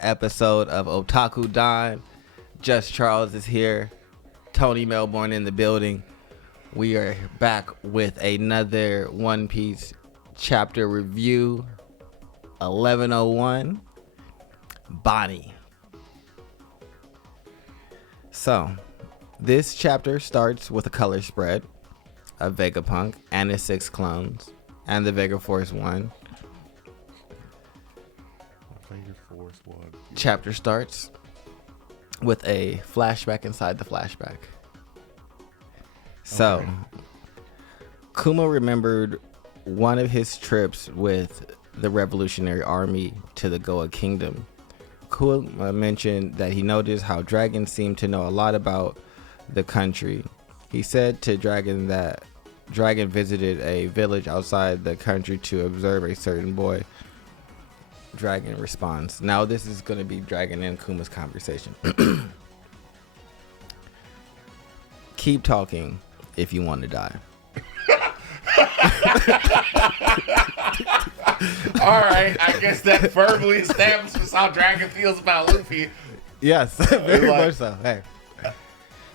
episode of Otaku Don. Just Charles is here. Tony Melbourne in the building. We are back with another One Piece chapter review. 1101. Bonney. So, this chapter starts with a color spread of Vegapunk and his 6 clones and the Vega Force 1. Chapter starts with a flashback inside the flashback. So, okay. Kuma remembered one of his trips with the Revolutionary Army to the Goa Kingdom. Kuma mentioned that he noticed how dragons seemed to know a lot about the country. He said to Dragon that Dragon visited a village outside the country to observe a certain boy. Dragon responds. Now this is going to be Dragon and Kuma's conversation. Keep talking if you want to die. All right, I guess that firmly establishes how Dragon feels about Luffy. Yes, very much so. Hey,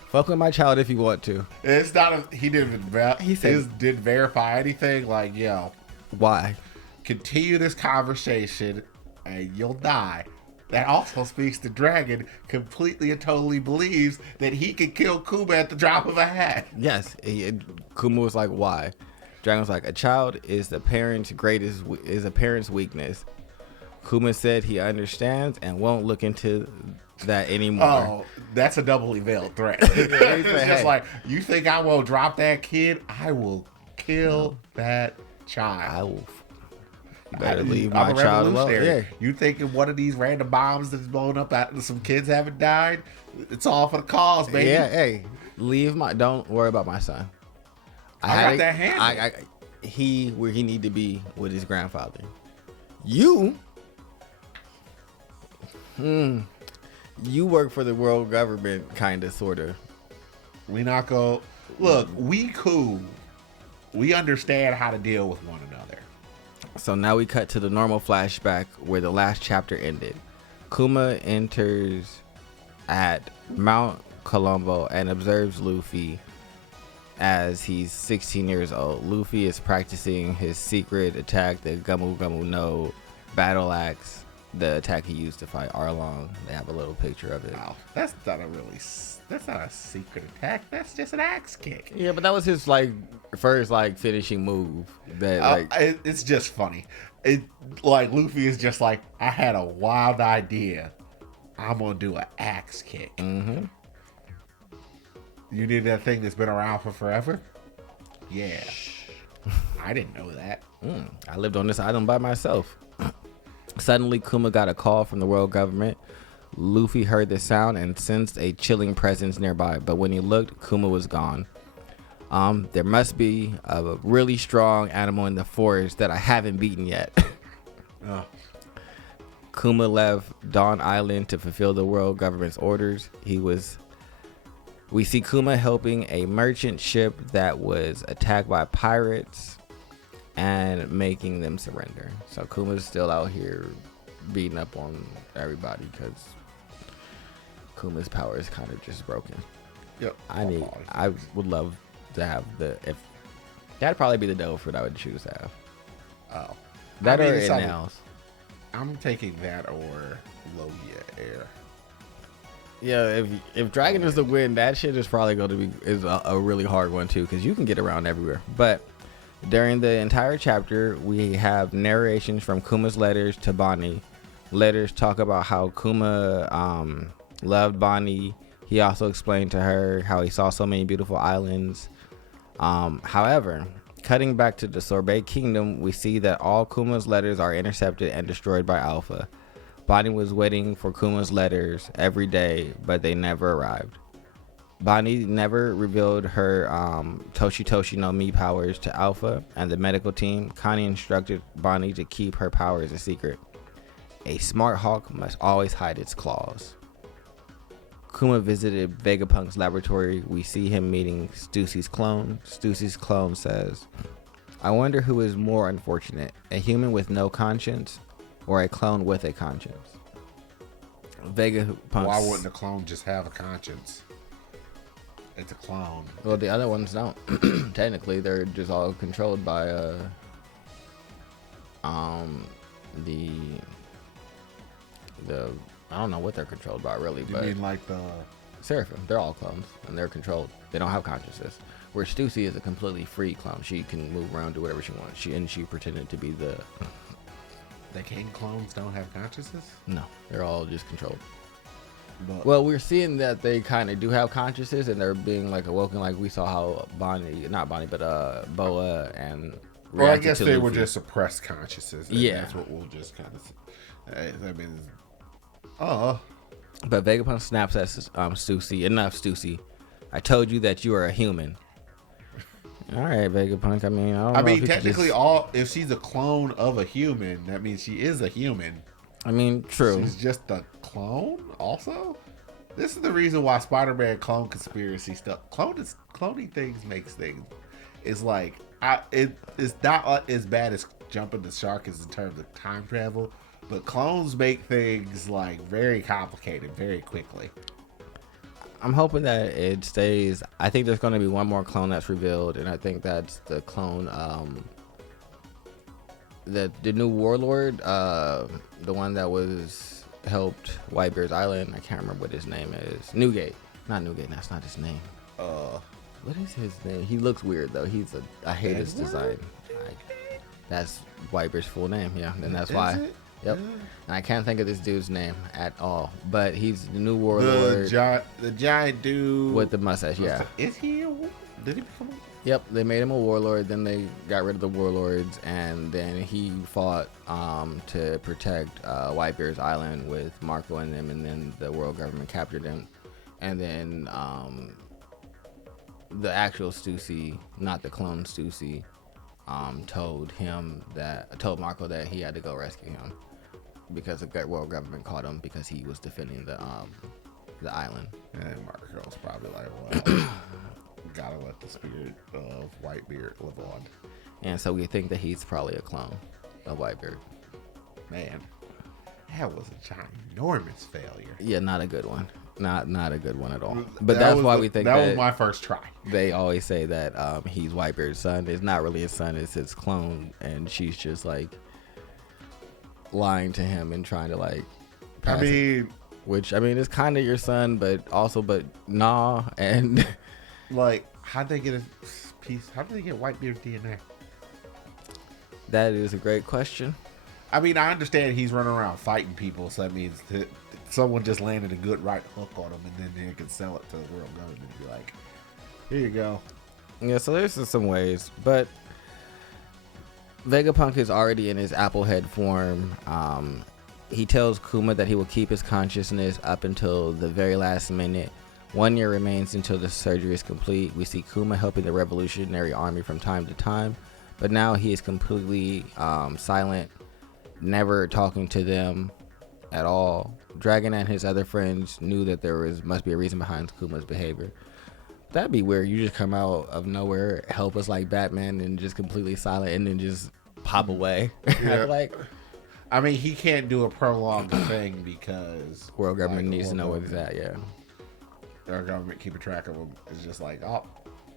fuck with my child if you want to. It's not. He didn't verify anything. Like, yo, why? Continue this conversation and you'll die. That also speaks to Dragon completely and totally believes that he can kill Kuma at the drop of a hat. Yes, Kuma was like, why? Dragon was like, a child is a parent's weakness. Kuma said he understands and won't look into that anymore. Oh, that's a doubly veiled threat. It's just like, you think I will drop that kid? I will kill that child. I will. You better leave my child alone. Yeah. You thinking one of these random bombs that's blown up after some kids haven't died? It's all for the cause, baby. Yeah, hey, don't worry about my son. I got that handle. He where he need to be with his grandfather. You work for the world government, kinda, sorta. We not go. Look, we cool. We understand how to deal with one another. So now we cut to the normal flashback where the last chapter ended. Kuma enters at Mount Colombo and observes Luffy as he's 16 years old. Luffy is practicing his secret attack, the Gumu Gumu no battle axe, the attack he used to fight Arlong. They have a little picture of it. Wow, that's not a secret attack. That's just an axe kick. Yeah, but that was his first finishing move. That it's just funny. Luffy is just like, I had a wild idea. I'm gonna do an axe kick. Mm-hmm. You need that thing that's been around for forever? Yeah. I didn't know that. I lived on this island by myself. Suddenly, Kuma got a call from the world government. Luffy heard the sound and sensed a chilling presence nearby, but when he looked, Kuma was gone. There must be a really strong animal in the forest that I haven't beaten yet. Oh. Kuma left Dawn Island to fulfill the world government's orders. We see Kuma helping a merchant ship that was attacked by pirates and making them surrender. So Kuma's still out here beating up on everybody because Kuma's power is kind of just broken. Yep. I would love to have that'd probably be the devil fruit I would choose to have. Oh. That or anything else. I'm taking that or Logia Air. Yeah, if Dragon is the win, that shit is probably going to be a really hard one too, because you can get around everywhere. But during the entire chapter, we have narrations from Kuma's letters to Bonney. Letters talk about how Kuma loved Bonney. He also explained to her how he saw so many beautiful islands. However, cutting back to the Sorbet Kingdom, we see that all Kuma's letters are intercepted and destroyed by Alpha. Bonney was waiting for Kuma's letters every day, but they never arrived. Bonney never revealed her Toshi no Mi powers to Alpha and the medical team. Connie instructed Bonney to keep her powers a secret. A smart hawk must always hide its claws. Kuma visited Vegapunk's laboratory. We see him meeting Stussy's clone. Stussy's clone says, I wonder who is more unfortunate, a human with no conscience or a clone with a conscience. Vegapunk. Why wouldn't a clone just have a conscience? It's a clone. Well, the other ones don't. Technically, they're just all controlled by the I don't know what they're controlled by really, You but mean like the Seraphim, they're all clones and they're controlled. They don't have consciousness. Where Stussy is a completely free clone. She can move around, do whatever she wants. She pretended to be the. the king clones don't have consciousness? No, they're all just controlled. But, Well, we're seeing that they kind of do have consciousness and they're being like awoken. Like we saw how not Bonney, but Boa and. well, I guess to they were Luffy. just suppressed consciousness. Yeah. That's what we'll just kind of. I mean, But Vegapunk snaps at Stussy. Enough, Stussy. I told you that you are a human. All right, Vegapunk. I mean, I don't know if you technically, just... if she's a clone of a human, that means she is a human. I mean, true. She's just a clone. Also, this is the reason why Spider-Man clone conspiracy stuff. Cloning things makes things. It's like it's not as bad as jumping the shark as in terms of time travel, but clones make things like very complicated very quickly. I'm hoping that it stays. I think there's going to be one more clone that's revealed, and I think that's the clone, the new warlord, the one that was helped Whitebeard's Island. I can't remember what his name is. Newgate. Not Newgate. That's not his name. What is his name? He looks weird though. I hate his design. That's Whitebeard's full name. Yeah, and that's why. Yep. And I can't think of this dude's name at all. But he's the new warlord. The giant dude with the mustache, yeah. Is he did he become Yep, they made him a warlord, then they got rid of the warlords, and then he fought to protect Whitebeard's Island with Marco and them, and then the world government captured him. And then the actual Stussy, not the clone Stussy, told Marco that he had to go rescue him because the world government caught him because he was defending the island. And Marco's probably like, well, gotta let the spirit of Whitebeard live on. And so we think that he's probably a clone of Whitebeard. Man, that was a ginormous failure. Yeah, not a good one. Not a good one at all. But that's why we think that was my first try. They always say that he's Whitebeard's son. It's not really his son, it's his clone, and she's just like lying to him and trying to like pass it. Which I mean is kind of your son, but nah. And like, how'd they get a piece? How did they get Whitebeard's DNA? That is a great question. I mean, I understand he's running around fighting people, so that means that someone just landed a good right hook on him, and then they can sell it to the world government and be like, here you go. Yeah, so there's some ways, but Vegapunk is already in his apple head form. He tells Kuma that he will keep his consciousness up until the very last minute. 1 year remains until the surgery is complete. We see Kuma helping the Revolutionary Army from time to time, but now he is completely silent, never talking to them at all. Dragon and his other friends knew that must be a reason behind Kuma's behavior. That'd be weird. You just come out of nowhere, help us like Batman, and just completely silent, and then just pop away. Yeah. Like, I mean, he can't do a prolonged thing because world government needs to know where he's at. Yeah, our government keeping track of him. It's just like, oh,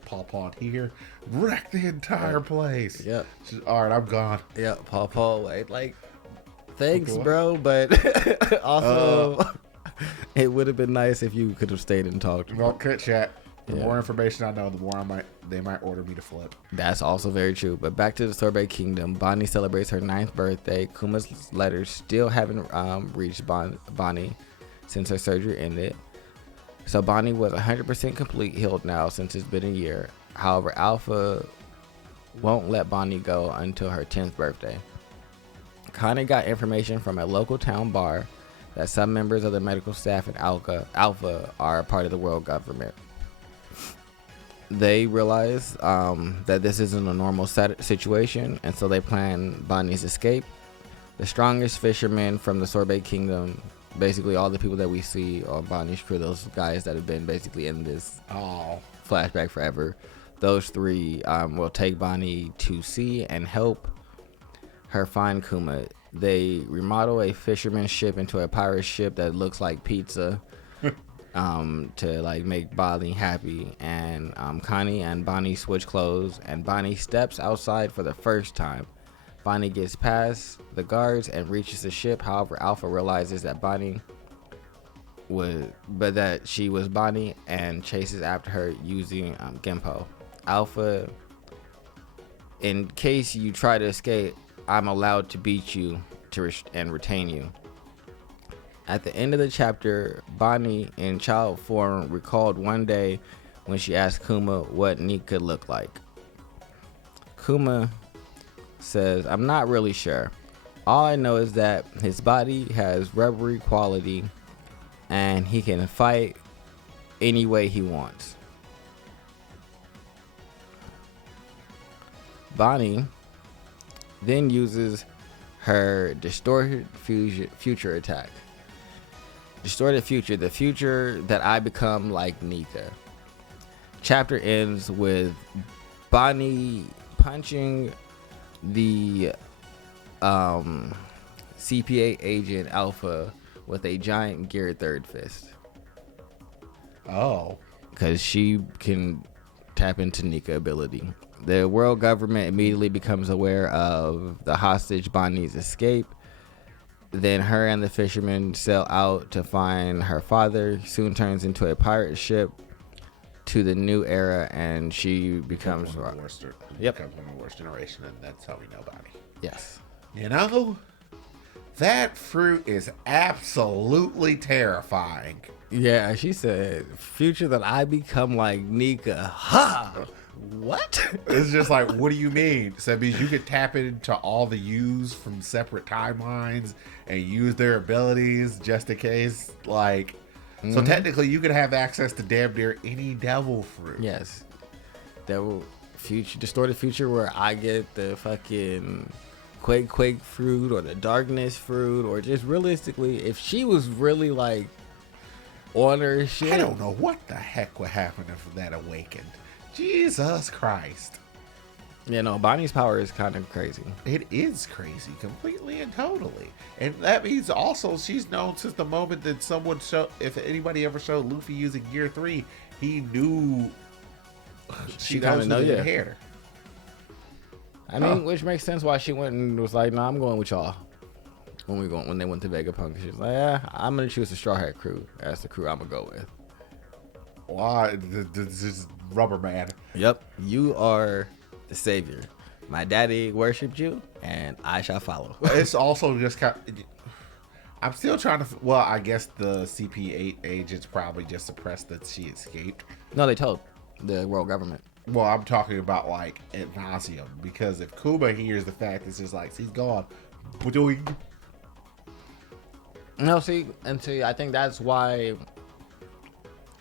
pop on here, wreck the entire place. Yep. Just, all right, I'm gone. Yep. Pop away. Like, thanks, bro, but also it would have been nice if you could have stayed and talked. Well, cut chat. The more information I know, the more they might order me to flip. That's also very true. But back to the Sorbet Kingdom. Bonney celebrates her 9th birthday. Kuma's letters still haven't reached Bonney since her surgery ended. So Bonney was 100% complete healed now since it's been a year. However, Alpha won't let Bonney go until her 10th birthday. Connie got information from a local town bar that some members of the medical staff at Alpha are a part of the world government. They realize that this isn't a normal situation, and so they plan Bonney's escape. The strongest fishermen from the Sorbet Kingdom, basically all the people that we see on Bonney's crew, those guys that have been basically in this flashback forever, those 3 will take Bonney to sea and help her find Kuma. They remodel a fisherman's ship into a pirate ship that looks like pizza, to like make Bonney happy. And Connie and Bonney switch clothes, and Bonney steps outside for the first time. Bonney gets past the guards and reaches the ship. However, Alpha realizes that she was Bonney and chases after her using Genpo. Alpha, in case you try to escape, I'm allowed to beat you and retain you. At the end of the chapter, Bonney, in child form, recalled one day when she asked Kuma what NIKA looked like. Kuma says, I'm not really sure. All I know is that his body has rubbery quality and he can fight any way he wants. Bonney then uses her distorted future attack. Distorted future, the future that I become like NIKA. Chapter ends with Bonney punching the CPA agent Alpha with a giant geared third fist. Oh. Because she can tap into NIKA ability. The world government immediately becomes aware of the hostage Bonney's escape. Then her and the fisherman sail out to find her father. Soon turns into a pirate ship to the new era, and she becomes one of the worst generation, and that's how we know Bonney. Yes. You know, that fruit is absolutely terrifying. Yeah, she said, future that I become like NIKA. Ha! What? It's just like, what do you mean? So that means you could tap into all the U's from separate timelines and use their abilities just in case. Like, so technically you could have access to damn near any devil fruit. Yes. Devil future, distorted future where I get the fucking quake fruit or the darkness fruit, or just realistically, if she was really like on her shit. I don't know what the heck would happen if that awakened. Jesus Christ. You know, Bonnie's power is kind of crazy. It is crazy, completely and totally. And that means also she's known since the moment that someone showed, if anybody ever showed Luffy using Gear 3, he knew she knows who the hair. I mean, which makes sense why she went and was like, "No, I'm going with y'all." When they went to Vegapunk, she was like, "Yeah, I'm gonna choose the Straw Hat crew as the crew I'm gonna go with." Why? This is Rubber Man. Yep, you are the savior. My daddy worshipped you, and I shall follow. It's also just kind of, I'm still trying to. Well, I guess the CP8 agents probably just suppressed that she escaped. No, they told the world government. Well, I'm talking about like ad nauseum, because if Kuma hears the fact, it's just like, she's gone. No, see, I think that's why.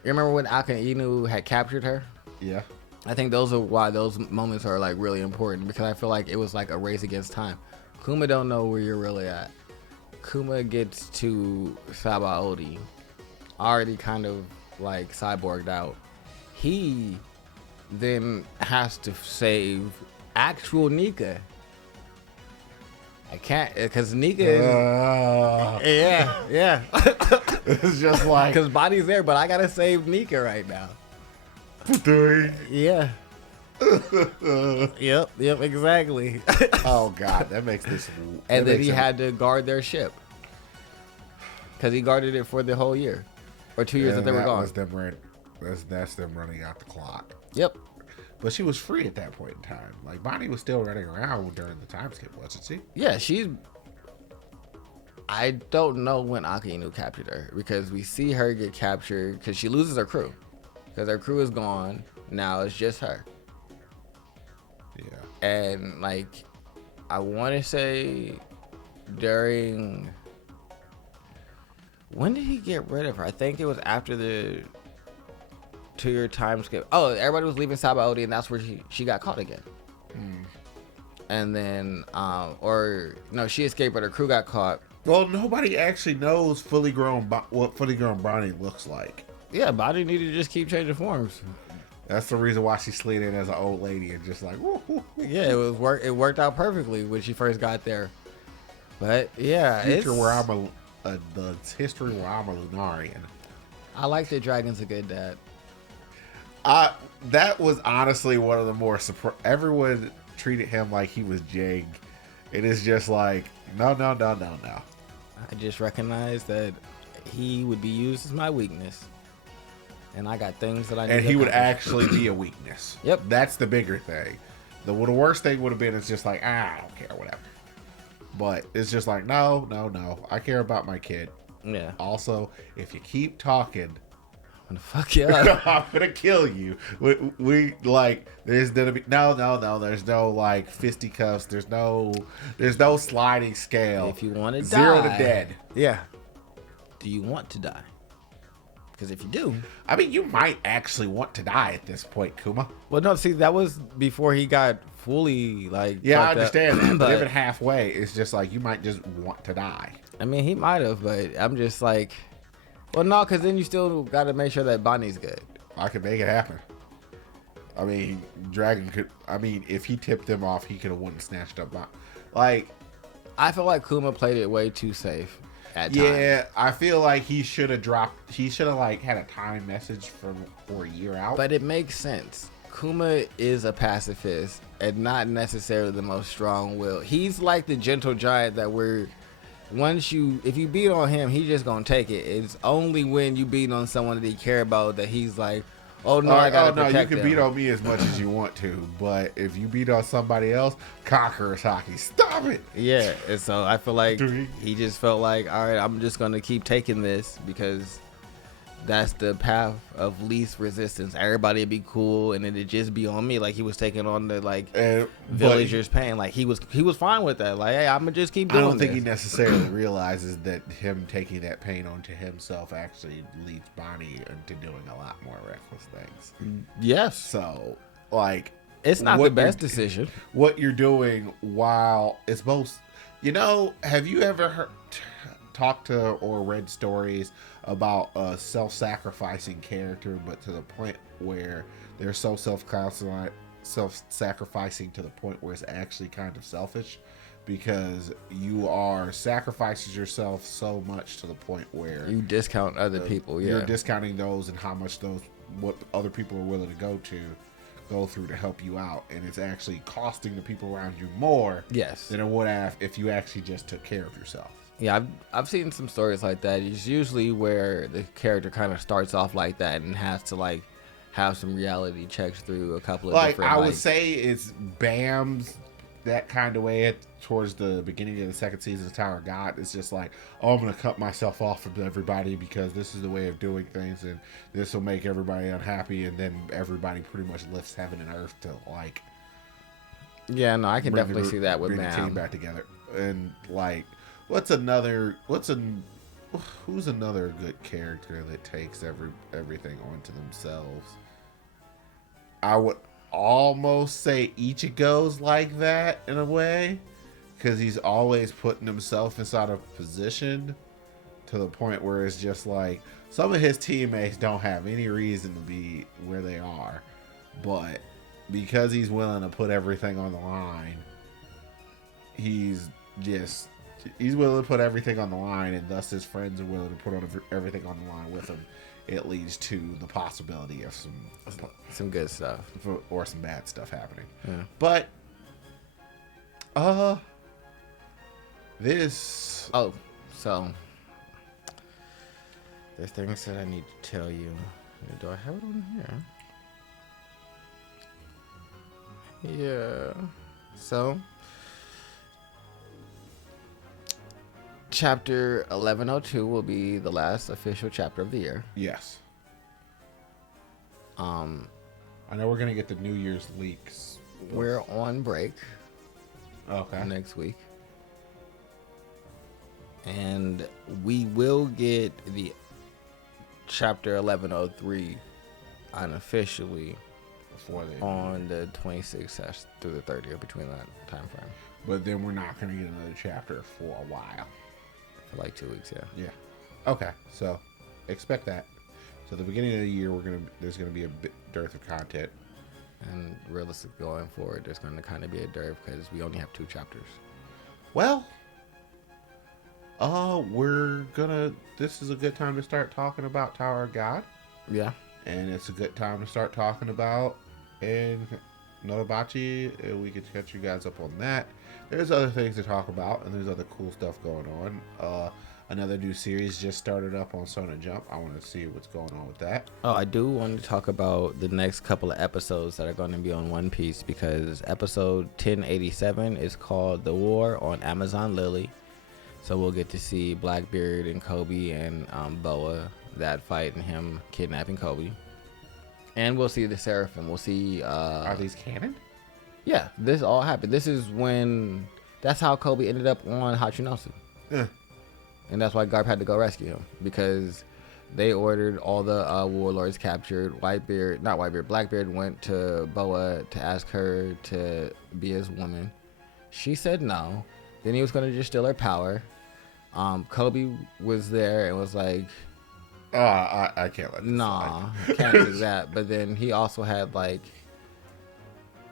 You remember when Aka Inu had captured her? Yeah. I think those are why those moments are like really important, because I feel like it was like a race against time. Kuma don't know where you're really at. Kuma gets to Sabaody already kind of like cyborged out. He then has to save actual NIKA. I can't, because NIKA is, yeah. It's just like, because Bonnie's there, but I gotta save NIKA right now. Yeah. Yep, exactly. Oh God, that makes this. And then he had to guard their ship because he guarded it for the whole year or 2 years that they were gone. That's them running out the clock. Yep. But she was free at that point in time. Like, Bonney was still running around during the time skip, wasn't she? Yeah, I don't know when Akainu captured her, because we see her get captured because she loses her crew. Because her crew is gone. Now it's just her. Yeah. And, like, I want to say during... When did he get rid of her? I think it was after the 2-year time skip. Oh, everybody was leaving Sabaody, and that's where she got caught again. And then, she escaped, but her crew got caught. Well, nobody actually knows what fully grown Bonney looks like. Yeah, Bonney needed to just keep changing forms. That's the reason why she slid in as an old lady and just like, woo, woo, woo. Yeah, it worked out perfectly when she first got there. But yeah, Future where I'm the history where I'm a Lunarian. I like that Dragon's a good dad. That was honestly one of the more everyone treated him like he was Jig. It is just like no. I just recognized that he would be used as my weakness, and I got things that I need. And to he would accomplish. actually be a weakness. Yep. That's the bigger thing. The worst thing would have been is just like I don't care, whatever. But it's just like no. I care about my kid. Yeah. Also, if you keep talking, I'm gonna fuck you up. I'm gonna kill you. We like there's gonna be no. There's no like fisticuffs. There's no sliding scale. If you want to die, 0 to dead. Yeah. Do you want to die? Because if you do, I mean, you might actually want to die at this point, Kuma. well, no. See, that was before he got fully like. Yeah, I fucked up. understand that, but even halfway, it's just like you might just want to die. I mean, he might have, but I'm just like, well, no, because then you still got to make sure that Bonnie's good. I could make it happen. I mean, Dragon could. I mean, if he tipped him off, he could have won and snatched up. Like, I feel like Kuma played it way too safe. At yeah, times. I feel like he should have dropped. He should have like had a time message for a year out. But it makes sense. Kuma is a pacifist and not necessarily the most strong-willed. He's like the gentle giant that if you beat on him, he's just gonna take it. It's only when you beat on someone that he care about that he's like, oh no, I gotta protect you can them. beat on me as much as you want to, but if you beat on somebody else, Conqueror's hockey, stop it. Yeah, and so I feel like Dude. he just felt like, all right, I'm just gonna keep taking this because that's the path of least resistance. Everybody would be cool, and it'd just be on me. Like he was taking on the villagers' pain. Like he was fine with that. Like, hey, I'm gonna just keep doing. I don't think this. he necessarily realizes that him taking that pain onto himself actually leads Bonney into doing a lot more reckless things. Yes. So, like, It's not the best decision. What you're doing while it's both, have you ever talked to or read stories about a self-sacrificing character, but to the point where they're so self-sacrificing to the point where it's actually kind of selfish, because you are sacrificing yourself so much to the point where You discount other people. Yeah. you're discounting those and how much what other people are willing to go through to help you out, and it's actually costing the people around you more Yes. than it would have if you actually just took care of yourself. Yeah, I've seen some stories like that. It's usually where the character kind of starts off like that and has to like have some reality checks through a couple of different. I would say it's Bam's that kind of way towards the beginning of the second season of Tower of God. It's just like, oh, I'm gonna cut myself off from everybody because this is the way of doing things, and this will make everybody unhappy, and then everybody pretty much lifts heaven and earth to like. Yeah, no, I can definitely see that with bring the team Bam. back together, and like. Who's another good character that takes everything onto themselves? I would almost say Ichigo's like that in a way, because he's always putting himself inside a position to the point where it's just like some of his teammates don't have any reason to be where they are, but because he's willing to put everything on the line, he's willing to put everything on the line, and thus his friends are willing to put everything on the line with him. It leads to the possibility of Some good stuff. or some bad stuff happening. Yeah. But this Oh, so there's things that I need to tell you. Do I have it on here? Yeah. So Chapter 1102 will be the last official chapter of the year. Yes. I know we're gonna get the New Year's leaks. We're on break Okay. next week, and we will get the chapter 1103 unofficially Before they on the 26th through the 30th, between that time frame. But then we're not gonna get another chapter for a while. For like 2 weeks, yeah. Yeah. Okay. So expect that. So the beginning of the year, there's gonna be a bit dearth of content. And realistically, going forward, there's going to kind of be a dearth because we only have 2 chapters. Well, This is a good time to start talking about Tower of God. Yeah. And it's a good time to start talking about and Notobachi, and we can catch you guys up on that. There's other things to talk about, and there's other cool stuff going on. Another new series just started up on Sona Jump. I want to see what's going on with that. Oh, I do want to talk about the next couple of episodes that are going to be on One Piece, because episode 1087 is called The War on Amazon Lily. So we'll get to see Blackbeard and Kobe and Boa, that fight and him kidnapping Kobe. And we'll see the Seraphim. We'll see... Are these canon? Yeah, this all happened. This is when... That's how Kobe ended up on Hachinosu. Yeah. And that's why Garp had to go rescue him, because they ordered all the warlords captured. Blackbeard went to Boa to ask her to be his woman. She said no. Then he was going to just steal her power. Kobe was there and was like, I can't let this nah, can't do that. But then he also had like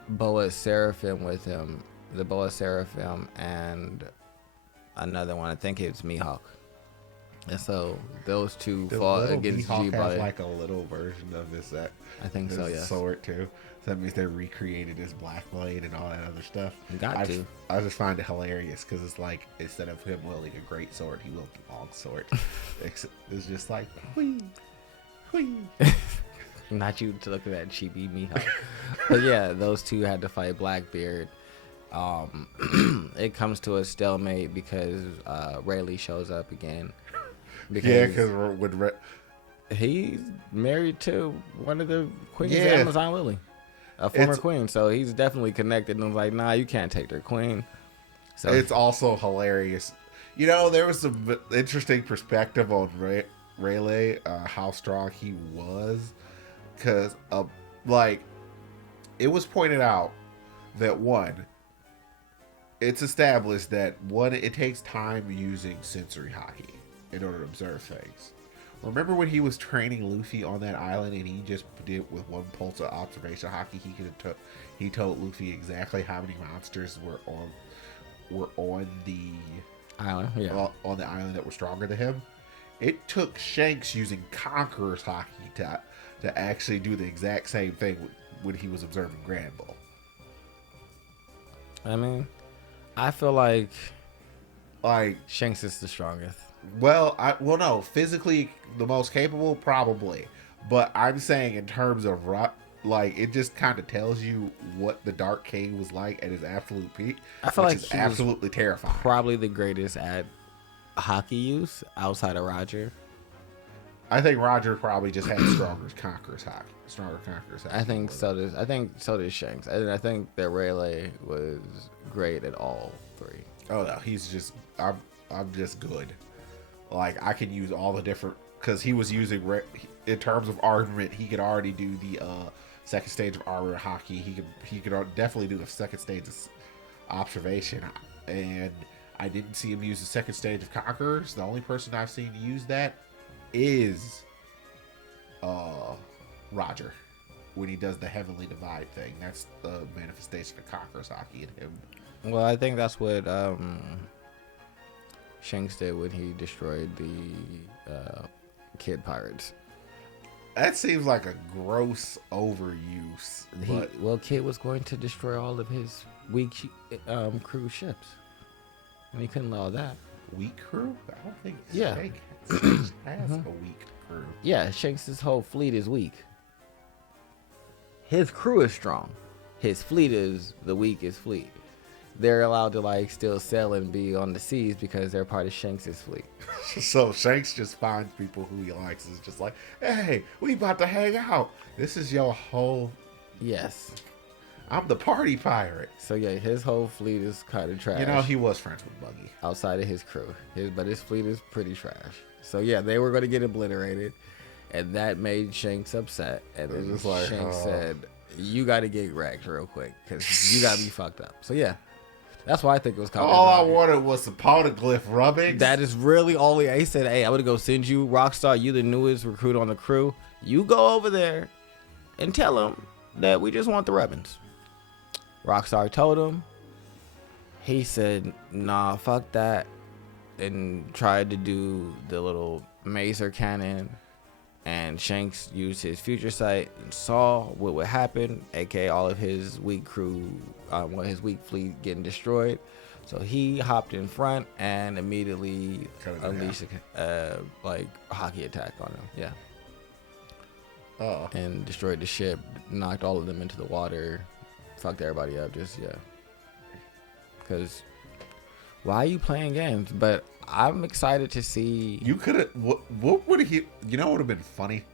Boa Seraphim with him, the Boa Seraphim, and another one. I think it's Mihawk. And so those two fought against Mihawk G-Boy. has like a little version of this I think so, yes. sword too. So that means they recreated his Black Blade and all that other stuff. I just find it hilarious because it's like, instead of him wielding a great sword, he wields a long sword. It's just like, whee, whee. Not you to look at that chibi Mihawk. But yeah, those two had to fight Blackbeard. It comes to a stalemate because Rayleigh shows up again. Because he's married to one of the queens of Amazon Lily, a former queen. So he's definitely connected. And was like, nah, you can't take their queen. So it's also hilarious. You know, there was some interesting perspective on Rayleigh, how strong he was. Because, like, it was pointed out that it's established that it takes time using sensory hockey in order to observe things. Remember when he was training Luffy on that island and he just did with one pulse of observation hockey, he told Luffy exactly how many monsters were on the island, on the island that were stronger than him. It took Shanks using Conqueror's hockey to actually do the exact same thing when he was observing Grand Bull. I mean, I feel like Shanks is the strongest. Well, no, physically the most capable, probably. But I'm saying in terms of, like, it just kind of tells you what the Dark King was like at his absolute peak. I feel like is absolutely terrifying. Probably the greatest at hockey use outside of Roger. I think Roger probably just had stronger Conqueror's hockey. I think so does Shanks. And I think that Rayleigh was great at all three. Oh no, I'm just good. Like, I can use all the different, because he was using, in terms of armament, he could already do the second stage of armor hockey. He could definitely do the second stage of observation. And I didn't see him use the second stage of Conquerors. The only person I've seen use that is Roger, when he does the Heavenly Divide thing. That's the manifestation of Conqueror's hockey in him. Well, I think that's what Shanks did when he destroyed the Kid Pirates. That seems like a gross overuse. Kid was going to destroy all of his weak crew ships, and he couldn't allow that. Weak crew? I don't think Shanks has a weak crew. Yeah, Shanks' whole fleet is weak. His crew is strong. His fleet is the weakest fleet. They're allowed to like still sail and be on the seas because they're part of Shanks' fleet. So Shanks just finds people who he likes. It's just like, hey, we about to hang out. This is your whole... Yes. I'm the party pirate. So yeah, his whole fleet is kind of trash. You know, he was friends with Buggy. Outside of his crew. But his fleet is pretty trash. So yeah, they were going to get obliterated. And that made Shanks upset. And then was like, Shanks said, you got to get wrecked real quick because you got to be fucked up. So yeah. That's why I think it was called. All I wanted was some poneglyph rubbing. That is really all he said. Hey, I'm going to go send you, Rockstar, you the newest recruit on the crew. You go over there and tell him that we just want the rubbings. Rockstar told him. He said, nah, fuck that. and tried to do the little mazer cannon, and Shanks used his future sight and saw what would happen, aka all of his weak crew, his weak fleet getting destroyed. So he hopped in front and immediately unleashed a hockey attack on him. Yeah. Oh. And destroyed the ship, knocked all of them into the water, fucked everybody up. Because why are you playing games? But I'm excited to see. You could have. What would he? You know what would have been funny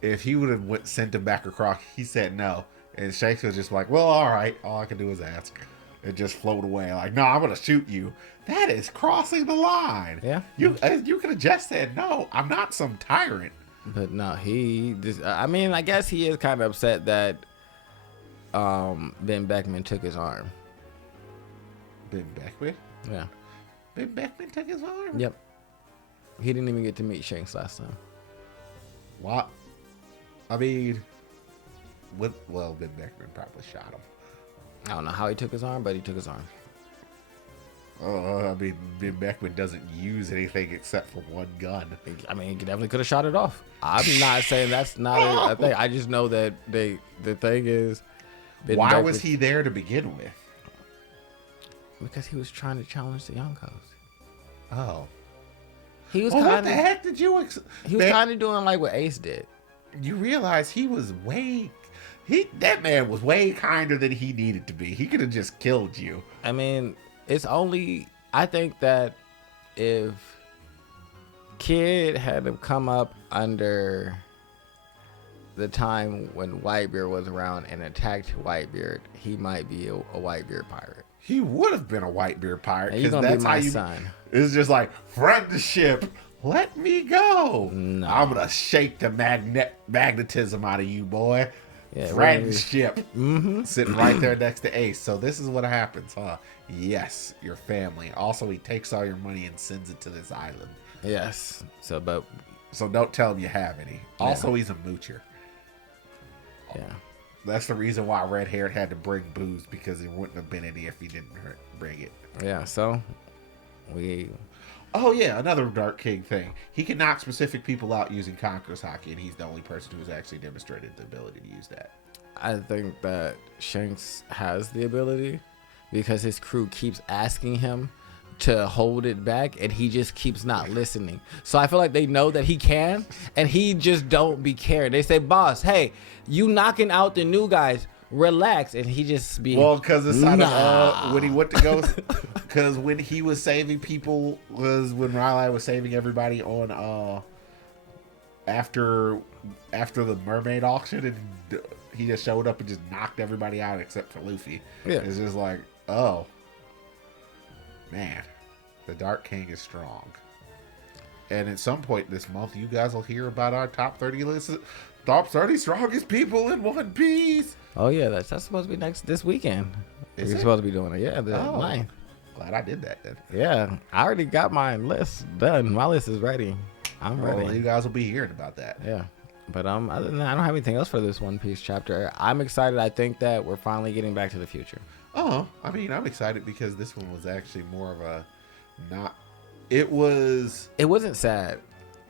if he would have sent him back across. He said no, and Shanks was just like, "Well, all right. All I can do is ask." It just float away like, "No, I'm gonna shoot you." That is crossing the line. Yeah. You could have just said no. I'm not some tyrant. But no, he just. I mean, I guess he is kind of upset that Ben Beckman took his arm. Ben Beckman. Yeah. Ben Beckman took his arm? Yep. He didn't even get to meet Shanks last time. What? I mean, well, Ben Beckman probably shot him. I don't know how he took his arm, but he took his arm. I mean, Ben Beckman doesn't use anything except for one gun. I mean, he definitely could have shot it off. I'm not saying that's not a thing. I just know that the thing is... Why was he there to begin with? Because he was trying to challenge the Yonkos. Oh. He was what the heck did you... he was kind of doing like what Ace did. You realize he was way... that man was way kinder than he needed to be. He could have just killed you. I mean, it's only... I think that if Kid had to come up under the time when Whitebeard was around and attacked Whitebeard, he might be a Whitebeard pirate. He would have been a Whitebeard pirate. You're gonna be my son. It's just like, friendship, let me go. No. I'm gonna shake the magnetism out of you, boy. Yeah, friendship. Sitting right there next to Ace. So this is what happens, huh? Yes, your family. Also, he takes all your money and sends it to this island. Yes. So don't tell him you have any. Also, he's a moocher. Yeah. That's the reason why Red Hair had to bring booze, because he wouldn't have been any if he didn't bring it. Yeah, so Oh yeah, another Dark King thing. He can knock specific people out using Conqueror's Hockey, and he's the only person who's actually demonstrated the ability to use that. I think that Shanks has the ability because his crew keeps asking him to hold it back, and he just keeps not listening. So I feel like they know that he can, and he just don't be caring. They say, "Boss, hey, you knocking out the new guys. Relax," and he just be because it's when he went to go, because when he was saving people was when Riley was saving everybody on after the mermaid auction, and he just showed up and just knocked everybody out except for Luffy. Yeah, it's just like, oh man, the Dark King is strong. And at some point this month, you guys will hear about our top 30 list. Top 30 strongest people in One Piece. Oh yeah, that's supposed to be this weekend. We're supposed to be doing it. Yeah, mine. Glad I did that then. Yeah, I already got my list done. My list is ready. I'm ready. Well, you guys will be hearing about that. Yeah, but other than that, I don't have anything else for this One Piece chapter. I'm excited. I think that we're finally getting back to the future. Oh, I mean, I'm excited because this one was actually more of a It wasn't sad.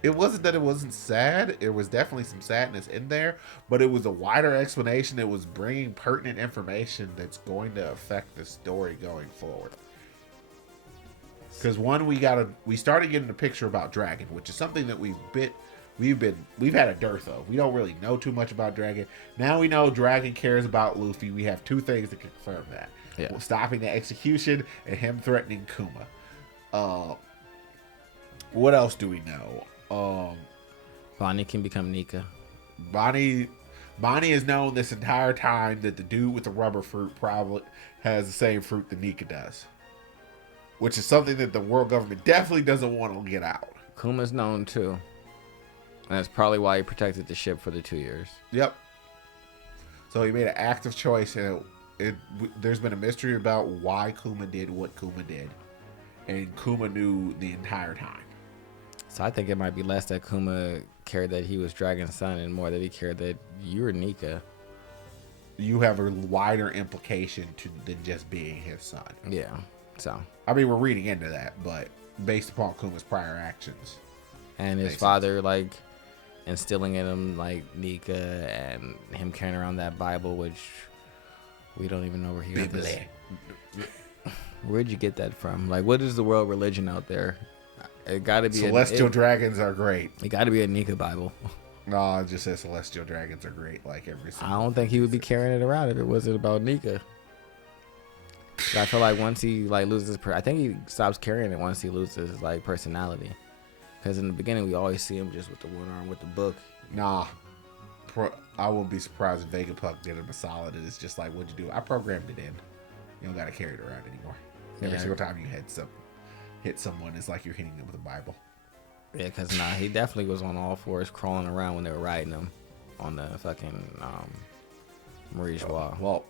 It wasn't that it wasn't sad. It was definitely some sadness in there, but it was a wider explanation. It was bringing pertinent information that's going to affect the story going forward. Because we started getting a picture about Dragon, which is something that we've had a dearth of. We don't really know too much about Dragon. Now we know Dragon cares about Luffy. We have two things to confirm that: stopping the execution and him threatening Kuma. What else do we know? Bonney can become NIKA. Bonney has known this entire time that the dude with the rubber fruit probably has the same fruit that NIKA does, which is something that the world government definitely doesn't want to get out. Kuma's known too, and that's probably why he protected the ship for the 2 years. Yep. So he made an active choice, and there's been a mystery about why Kuma did what Kuma did, and Kuma knew the entire time. So I think it might be less that Kuma cared that he was Dragon's son and more that he cared that you were NIKA. You have a wider implication than just being his son. Yeah. So I mean, we're reading into that, but based upon Kuma's prior actions. And his Makes father, like, instilling in him, like, Nika and him carrying around that Bible, which we don't even know where he got this. Where'd you get that from? Like, what is the world religion out there? It got to be Celestial dragons are great. It got to be a Nika Bible. No, it just says celestial dragons are great. Like every single I don't think he would be carrying it around if it wasn't about Nika. I feel like once he like loses, I think he stops carrying it once he loses his like personality. Because in the beginning we always see him just with the one arm with the book. Nah, I wouldn't be surprised if Vegapunk did him a solid. And it's just like, what'd you do? I programmed it in. You don't gotta carry it around anymore. Every single time you hit someone, it's like you're hitting them with a Bible. Yeah, because he definitely was on all fours crawling around when they were riding him on the fucking Marie Joie. Well,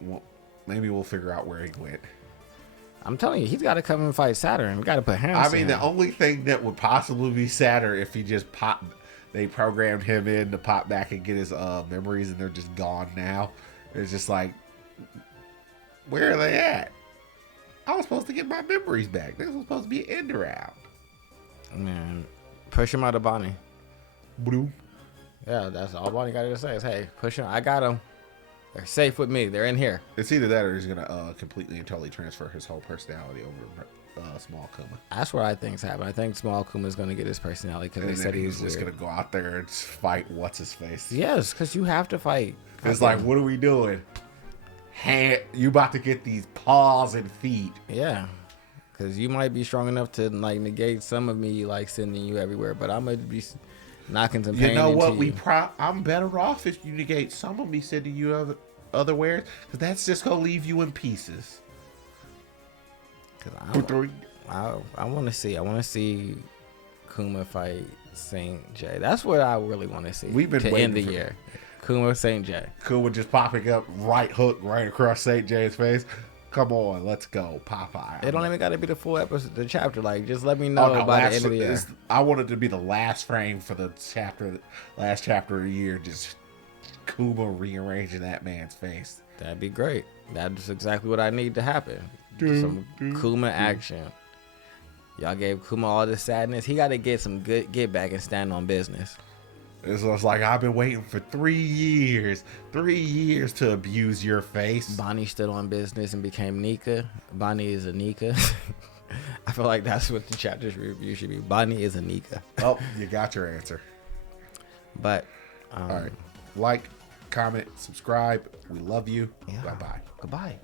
maybe we'll figure out where he went. I'm telling you, he's got to come and fight Saturn. We got to put hands. I mean, the only thing that would possibly be sadder if he just they programmed him in to pop back and get his memories, and they're just gone now. It's just like, where are they at? I was supposed to get my memories back. This was supposed to be an end around. Man, push him out of Bonney. Blue. Yeah, that's all Bonney got to say is, hey, push him. I got him. They're safe with me. They're in here. It's either that or he's going to completely and totally transfer his whole personality over Small Kuma. That's what I think's happening. I think Small Kuma is going to get his personality because they said he was just going to go out there and fight what's-his-face. Yes, because you have to fight. It's like, what are we doing? You about to get these paws and feet. Yeah. Because you might be strong enough to like negate some of me like sending you everywhere, but I'm going to be knocking some pain into you. You know what? I'm better off if you negate some of me sending you otherwhere, because that's just going to leave you in pieces. Because I want to see. I want to see Kuma fight Saint J. That's what I really want to see. We've been waiting end the year. Kuma Saint J. Kuma just popping up right hook right across Saint J's face. Come on, let's go, Popeye. It don't even got to be the full episode, the chapter. Like, just let me know by the end of the year. I want it to be the last frame for the last chapter of the year. Just Kuma rearranging that man's face. That'd be great. That's exactly what I need to happen. Some Kuma action. Y'all gave Kuma all this sadness. He got to get some good get back and stand on business. It's like, I've been waiting for 3 years. 3 years to abuse your face. Bonney stood on business and became Nika. Bonney is a Nika. I feel like that's what the chapter's review should be. Bonney is a Nika. Oh, you got your answer. But, all right. Like, comment, subscribe. We love you. Yeah. Bye-bye. Goodbye.